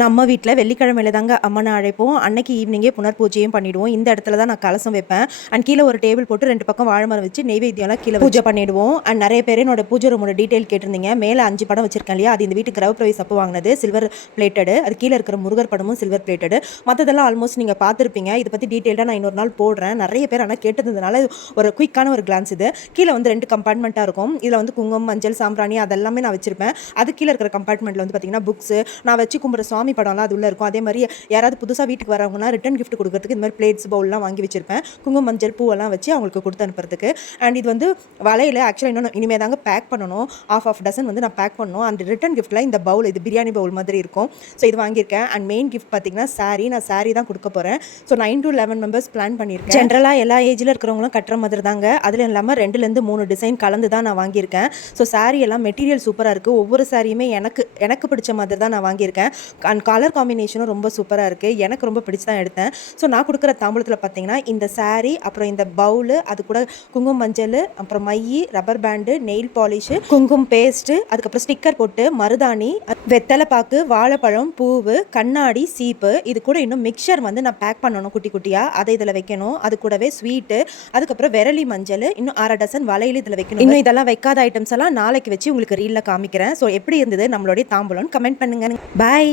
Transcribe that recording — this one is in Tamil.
நம்ம வீட்டில் வெள்ளிக்கிழமையில தாங்க அம்மனை அழைப்போம். அன்னைக்கு ஈவினிங்கே புனர் பூஜையும் பண்ணிடுவோம். இந்த இடத்துல தான் நான் கலசம் வைப்பேன். அண்ட் கீழே ஒரு டேபிள் போட்டு 2 பக்கம் வாழை மரம் வச்சு நெய்வேத்தியம்லாம் கீழே பூஜை பண்ணிடுவோம். அண்ட் நிறைய பேர் என்னோட பூஜை ரூமோட டீட்டெயில் கேட்டிருந்தீங்க. மேலே 5 படம் வச்சிருக்கேன் இல்லையா, அது இந்த வீட்டுக்கு கிரகப்பிரவேச அப்போ வாங்கினது, சில்வர் பிளேட்டடு. அது கீழே இருக்கிற முருகர் படமும் சில்வர் பிளேட்டடு. மற்றதெல்லாம் ஆல்மோஸ்ட் நீங்கள் பார்த்துருப்பீங்க. இதை பற்றி டீட்டெயிலாக நான் இன்னொரு நாள் போடுறேன். நிறைய பேர் ஆனால் கேட்டதுனால ஒரு குயிக்கான ஒரு கிளான்ஸ் இது. கீழே வந்து 2 கம்பார்ட்மெண்ட்டாக இருக்கும். இதில் வந்து குங்குமம், மஞ்சள், சாம்பிராணி அதெல்லாமே நான் வச்சிருப்பேன். அது கீழே இருக்கிற கம்பார்ட்மெண்ட்டில் வந்து பார்த்தீங்கன்னா புக்ஸ், நான் வச்சு கும்பிட்ற சுவாமி படம்லாம் அது உள்ள இருக்கும். அதே மாதிரி யாராவது புதுசாக வீட்டுக்கு வரவங்கன்னா ரிட்டன் கிஃப்ட் கொடுக்கறதுக்கு இந்த மாதிரி பிளேட்ஸ் பவுல்லாம் வாங்கி வச்சிருப்பேன். குங்குமம், மஞ்சள், பூவெல்லாம் வச்சு அவங்களுக்கு கொடுத்து அனுப்புறதுக்கு. அண்ட் இது வந்து வலையில் ஆக்சுவலாக இன்னொன்று இனிமேல் தாங்க பேக் பண்ணணும். ஆஃப் டசன் வந்து நான் பேக் பண்ணணும். அண்ட் ரிட்டன் கிஃப்ட்டில் இந்த பவுல், இது பிரியாணி பவுல் மாதிரி இருக்கும். ஸோ இது வாங்கியிருக்கேன். அண்ட் மெயின் கிஃப்ட் பார்த்தீங்கன்னா சாரீ. நான் சாரீ தான் கொடுக்க போகிறேன். ஸோ 9 to 11 மெம்பர்ஸ் பிளான் பண்ணியிருக்கேன். ஜென்ரலாக எல்லா ஏஜில் இருக்கிறவங்களும் கட்டுற மாதிரி தாங்க. அதில் இல்லாமல் 2லேருந்து 3 டிசைன் கலந்து தான் நான் வாங்கியிருக்கேன். ஸோ சாரீ எல்லாம் மெட்டீரியல் சூப்பராக இருக்குது. ஒவ்வொரு சாரியுமே எனக்கு பிடிச்ச மாதிரி தான் நான் வாங்கியிருக்கேன். அண்ட் கலர் காம்பினேஷனும் ரொம்ப சூப்பராக இருக்குது. எனக்கு ரொம்ப பிடிச்சி தான் எடுத்தேன். ஸோ நான் கொடுக்குற தாம்பூலத்தில் பார்த்தீங்கன்னா இந்த சாரீ, அப்புறம் இந்த பவுலு, அது கூட குங்குமம், மஞ்சள், அப்புறம் my, rubber pant, nail polish, குங்குமம் பேஸ்ட்டு, அதுக்கப்புறம் ஸ்டிக்கர் போட்டு, மருதாணி, வெத்தலை பாக்கு, வாழைப்பழம், பூவு, கண்ணாடி, சீப்பு, இது கூட இன்னும் மிக்சர் வந்து நான் பேக் பண்ணணும் குட்டி குட்டியாக. அதை இதில் வைக்கணும். அது கூடவே ஸ்வீட்டு, அதுக்கப்புறம் விரலி மஞ்சள், இன்னும் 1/2 டசன் வளையல் இதில் வைக்கணும். இன்னும் இதெல்லாம் வைக்காத ஐட்டம்ஸ் எல்லாம் நாளைக்கு வச்சு உங்களுக்கு ரீலில் காமிக்கிறேன். ஸோ எப்படி இருந்தது நம்மளுடைய தாம்பூலம் கமெண்ட் பண்ணுங்க. பாய்.